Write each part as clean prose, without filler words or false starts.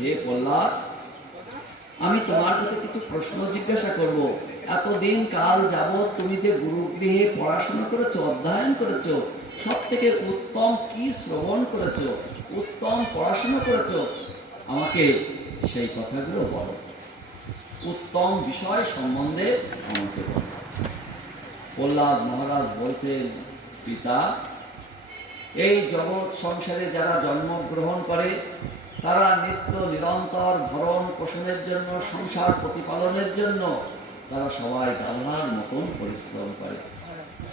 হে প্রহ্লাদ, আমি তোমার কাছে কিছু প্রশ্ন জিজ্ঞাসা করব। এতদিন কাল যাবৎ তুমি যে গুরুগৃহে পড়াশোনা করেছো, অধ্যয়ন করেছো, সব থেকে উত্তম কি শ্রবণ করেছো, উত্তম পড়াশোনা করেছো, আমাকে সেই কথাগুলো বলো। উত্তম বিষয় সম্বন্ধে আমাকে বলো। প্রহ্লাদ মহারাজ বলছেন, পিতা, এই জগৎ সংসারে যারা জন্মগ্রহণ করে তারা নিত্য নিরন্তর ভরণ পোষণের জন্য, সংসার প্রতিপালনের জন্য তারা সবাই গাধার মতন পরিশ্রম করে।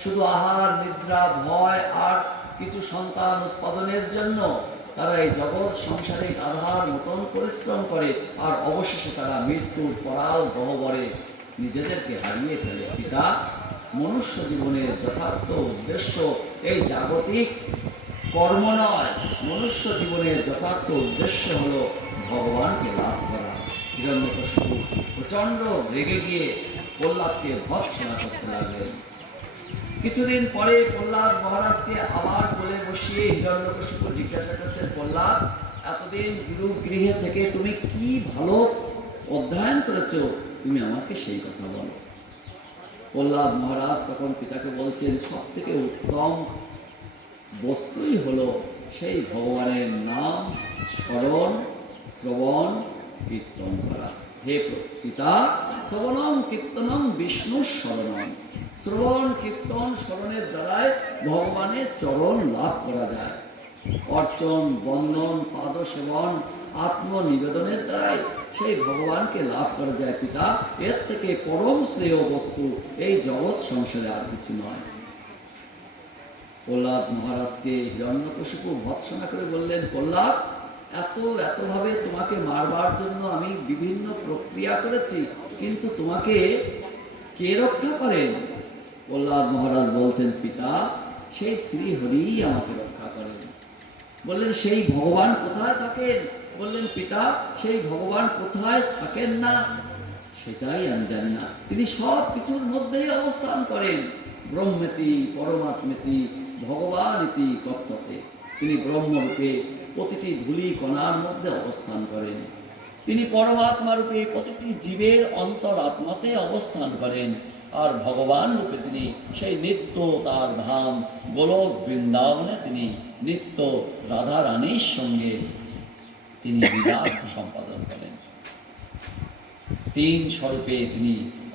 শুধু আহার, নিদ্রা, ভয় আর কিছু সন্তান উৎপাদনের জন্য তারা এই জগৎ সংসারে গাধার মতন পরিশ্রম করে, আর অবশেষে তারা মৃত্যুর পরাল গহ্বরে নিজেদেরকে হারিয়ে ফেলে। পিতা, মনুষ্য জীবনের যথার্থ উদ্দেশ্য এই জাগতিক কর্ম নয়, মনুষ্য জীবনের যথার্থ উদ্দেশ্য হলো ভগবানকে লাভ করা। হিরণ্যকশিপু প্রচন্ড রেগে গিয়ে প্রহ্লাদকে ভৎসনা করতে লাগলেন। কিছুদিন পরে প্রহ্লাদ মহারাজকে আবার কোলে বসিয়ে হিরণ্যকশিপু জিজ্ঞাসা করছেন, প্রহ্লাদ, এতদিন গুরুগৃহে থেকে তুমি কি ভালো অধ্যয়ন করেছো, তুমি আমাকে সেই কথা বলো। প্রহ্লাদ মহারাজ তখন পিতাকে বলছেন, সব থেকে উত্তম বস্তুই হলো সেই ভগবানের নাম স্মরণ, শ্রবণ, কীর্তন করা। হে পিতা, শ্রবণম কীর্তনম বিষ্ণু স্মরণম। শ্রবণ, কীর্তন, স্মরণের দ্বারাই ভগবানের চরণ লাভ করা যায়। অর্চন, বন্দন, পাদ সেবন, আত্মনিবেদনের দ্বারাই সেই ভগবানকে লাভ করা যায়। পিতা, এর থেকে পরম শ্রেয় বস্তু এই জগৎ সংসারে আর কিছু নয়। প্রহ্লাদ মহারাজকে হিরণ্যকশিপু ভৎসনা করে বললেন, প্রহ্লাদ, এতভাবে তোমাকে মারবার জন্য আমি বিভিন্ন প্রক্রিয়া করেছি, কিন্তু তোমাকে কে রক্ষা করেন? প্রহ্লাদ মহারাজ বলছেন, পিতা, সেই শ্রী হরিই আমাকে রক্ষা করেন। বললেন, সেই ভগবান কোথায় থাকেন? বললেন, পিতা, সেই ভগবান কোথায় থাকেন না সেটাই আমি জানি না। তিনি সব কিছুর মধ্যেই অবস্থান করেন। ব্রহ্মেতি পরমাত্মেতি ভগবান ইতি কর্তব্যে। তিনি ব্রহ্মরূপে প্রতিটি ধূলি কণার মধ্যে অবস্থান করেন। তিনি পরমাত্মা রূপে প্রতিটি জীবের অন্তর আত্মাতে অবস্থান করেন। আর ভগবান রূপে তিনি সেই নিত্য তার ধাম গোলক বৃন্দাবনে তিনি নিত্য রাধা রানীর সঙ্গে তিনি বিরাট সম্পাদন করেন। তিন স্বরূপে তিনি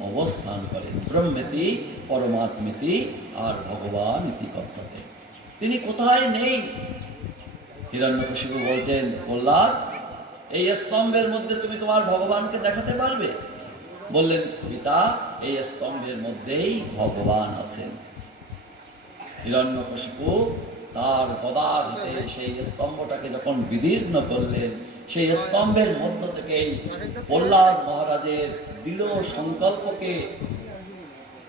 অবস্থান করেন, ব্রহ্মেতি, পরমাত্মেতি আর ভগবান ইতি কর্তব্যে। তিনি কোথায় নেই? হিরণ্যকশিপু বলছেন, প্রহ্লাদ, এই স্তম্ভের মধ্যে তুমি তোমার ভগবানকে দেখাতে পারবে? বললেন, পিতা, এই স্তম্ভের মধ্যেই ভগবান আছেন। হিরণ্যকশিপু তার গদার হাতে সেই স্তম্ভটাকে যখন বিদীর্ণ করলেন, সেই স্তম্ভের মধ্য থেকেই প্রহ্লাদ মহারাজের দৃঢ় সংকল্পকে,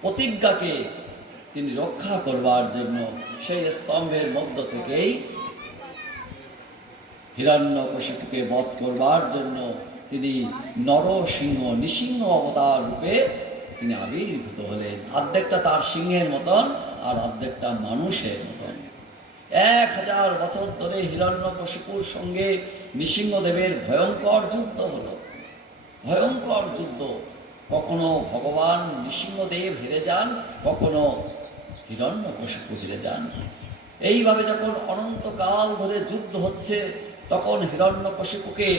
প্রতিজ্ঞাকে তিনি রক্ষা করবার জন্য সেই স্তম্ভের মধ্য থেকেই হিরণ্যকশিপুকে বধ করবার জন্য তিনি নরসিংহ, নৃসিংহ অবতার রূপে তিনি আবির্ভূত হলেন। অর্ধেকটা তার সিংহের মতন আর অর্ধেকটা মানুষের মতন। 1000 বছর ধরে হিরণ্যকশিপুর সঙ্গে নৃসিংহদেবের ভয়ঙ্কর যুদ্ধ হলো, ভয়ঙ্কর যুদ্ধ। কখনো ভগবান নৃসিংহদেব হেরে যান, কখনো হিরণ্যকশিপু হেরে যান। এইভাবে যখন অনন্তকাল ধরে যুদ্ধ হচ্ছে, তখন হিরণ্যকশিপুকে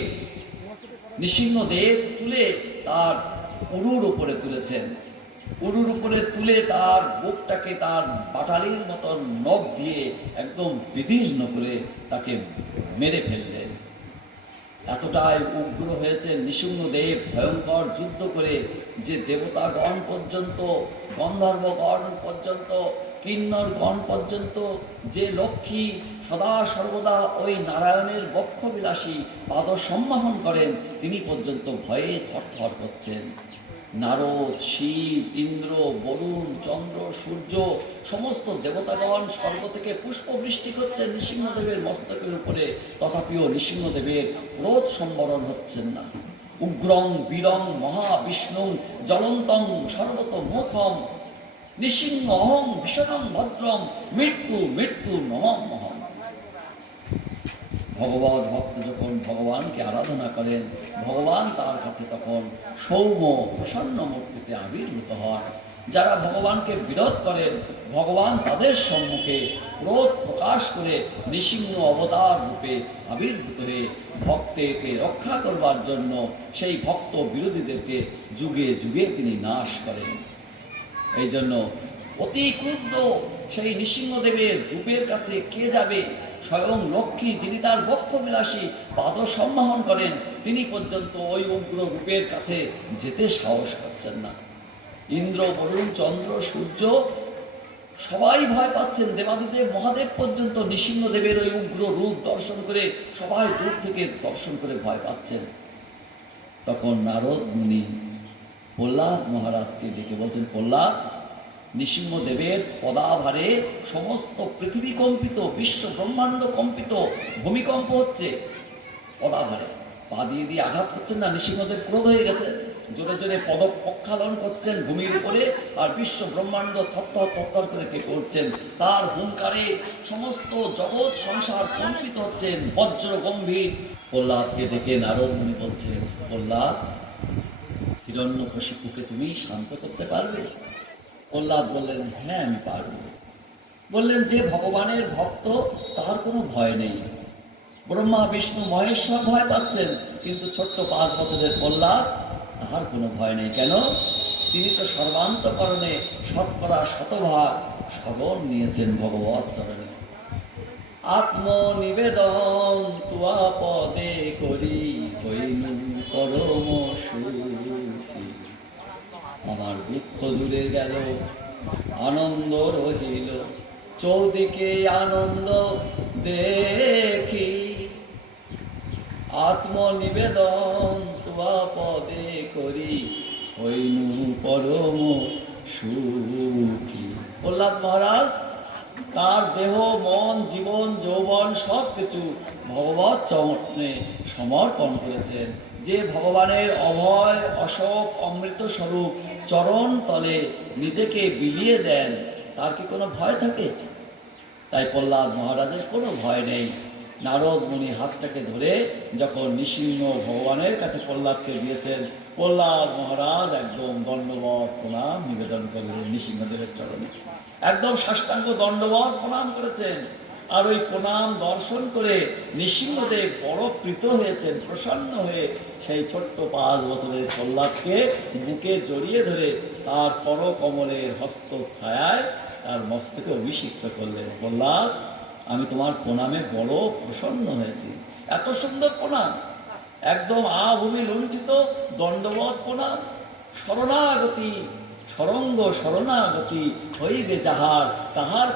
নৃসিংহদেব তুলে তার উরুর উপরে তুলেছেন। উরুর উপরে তুলে তার বুকটাকে তার বাটালির মতন নখ দিয়ে একদম বিদীর্ণ করে তাকে মেরে ফেললেন। এতটাই উগ্র হয়েছে নৃসিংহদেব ভয়ঙ্কর যুদ্ধ করে যে দেবতাগণ পর্যন্ত, গন্ধর্বগণ পর্যন্ত, কিন্নরগণ পর্যন্ত, যে লক্ষ্মী সদা সর্বদা ওই নারায়ণের বক্ষবিলাসী পাদ সম্মাহন করেন, তিনি পর্যন্ত ভয়ে থরথর করছেন। নারদ, শিব, ইন্দ্র, বরুণ, চন্দ্র, সূর্য সমস্ত দেবতাগণ স্বর্গ থেকে পুষ্পবৃষ্টি করছেন নৃসিংহদেবের মস্তকের উপরে, তথাপিও নৃসিংহদেবের ক্রোধ সম্বরণ হচ্ছেন না। উগ্রং বীরং মহাবিষ্ণুং জ্বলন্তং সর্বতোমুখম নৃসিংহ অহং ভীষণং ভদ্রং মৃত্যু মৃত্যু নহম মহম। ভগবত ভক্ত যখন ভগবানকে আরাধনা করেন, ভগবান তার কাছে তখন সৌম্য প্রসন্ন মূর্তিতে আবির্ভূত হয়। যারা ভগবানকে বিরোধ করেন, ভগবান তাদের সম্মুখে ক্রোধ প্রকাশ করে নৃসিংহ অবতার রূপে আবির্ভূত হয়ে ভক্তকে রক্ষা করবার জন্য সেই ভক্ত বিরোধীদেরকে যুগে যুগে তিনি নাশ করেন। এই জন্য অতি ক্রুদ্ধ সেই নৃসিংহদেবের রূপের কাছে কে যাবে? স্বয়ং লক্ষ্মী, যিনি তার বক্ষবিলাসী পাদ সম্মাহন করেন, তিনি পর্যন্ত ওই উগ্র রূপের কাছে যেতে সাহস করছেন না। ইন্দ্র, বরুণ, চন্দ্র, সূর্য সবাই ভয় পাচ্ছেন। দেবাদিদেব মহাদেব পর্যন্ত নৃসিংহদেবের ওই উগ্র রূপ দর্শন করে সবাই দূর থেকে দর্শন করে ভয় পাচ্ছেন। তখন নারদ মুনি প্রহ্লাদ মহারাজকে ডেকে বলছেন, প্রহ্লাদ, নৃসিংহদেবের পদাভারে সমস্ত পৃথিবী কম্পিত, বিশ্ব ব্রহ্মাণ্ড কম্পিত, ভূমিকম্প হচ্ছে পদাভারে। পা দিয়ে দিয়ে আঘাত করছেন না, নৃসিংহদেব ক্রোধ হয়ে গেছে, জোরে জোরে পদক প্রক্ষালন করছেন ভূমির উপরে, আর বিশ্ব ব্রহ্মাণ্ড থরথর থরথর করে কেঁপে উঠছেন। তার হুঙ্কারে সমস্ত জগৎ সংসার কম্পিত হচ্ছেন, বজ্র গম্ভীর। প্রহ্লাদকে ডেকে নারদ মুনি বলছেন, প্রহ্লাদ, হিরণ্যকশিপুকে তুমি শান্ত করতে পারবে? প্রহ্লাদ বললেন, হ্যাঁ আমি পারব। বললেন, যে ভগবানের ভক্ত তার কোনো ভয় নেই। ব্রহ্মা, বিষ্ণু, মহেশ্বর ভয় পাচ্ছেন, কিন্তু ছোট্ট 5 বছরের প্রহ্লাদ, তাহার কোনো ভয় নেই। কেন? তিনি তো সর্বান্তকরণে শতকরা শতভাগ শরণ নিয়েছেন ভগবৎ চরণে। আত্মনিবেদন তুয়া পদে করি, হইনু পরম সুখী। আমার দুঃখ দূরে গেল, আনন্দ রহিল, চৌদিকে আনন্দ দেখি। আত্মনিবেদন তুয়া পদে করি, হইনু পরম সুখী। প্রহ্লাদ মহারাজ তার দেহ, মন, জীবন, যৌবন সব কিছু ভগবৎ চরণে সমর্পণ করেছেন। যে ভগবানের অভয় অশোক অমৃত স্বরূপ চরণ তলে নিজেকে বিলিয়ে দেন, তার কি কোনো ভয় থাকে? তাই প্রহ্লাদ মহারাজের কোনো ভয় নেই। নারদ মুনি হাতটাকে ধরে যখন নৃসিংহ ভগবানের কাছে প্রহ্লাদকে দিয়েছেন, প্রহ্লাদ মহারাজ একদম দণ্ডবত প্রণাম নিবেদন করলেন নৃসিংহদেবের চরণে। একদম সাষ্টাঙ্গ দণ্ডবত প্রণাম করেছেন। আর ওই প্রণাম দর্শন করে নৃসিংহদেব বড় প্রীত হয়েছেন, প্রসন্ন হয়ে সেই ছোট্ট 5 বছরের প্রহ্লাদকে বুকে জড়িয়ে ধরে তার করকমলের হস্ত ছায়ায় তার মস্তকে অভিষিক্ত করলেন। প্রহ্লাদ, আমি তোমার প্রণামে বড় প্রসন্ন হয়েছি। এত সুন্দর প্রণাম, একদম আভূমি লুণ্ঠিত দণ্ডবত প্রণাম। শরণাগতি, শরঙ্গ শরণাগতি হইবে যাহার, তাহার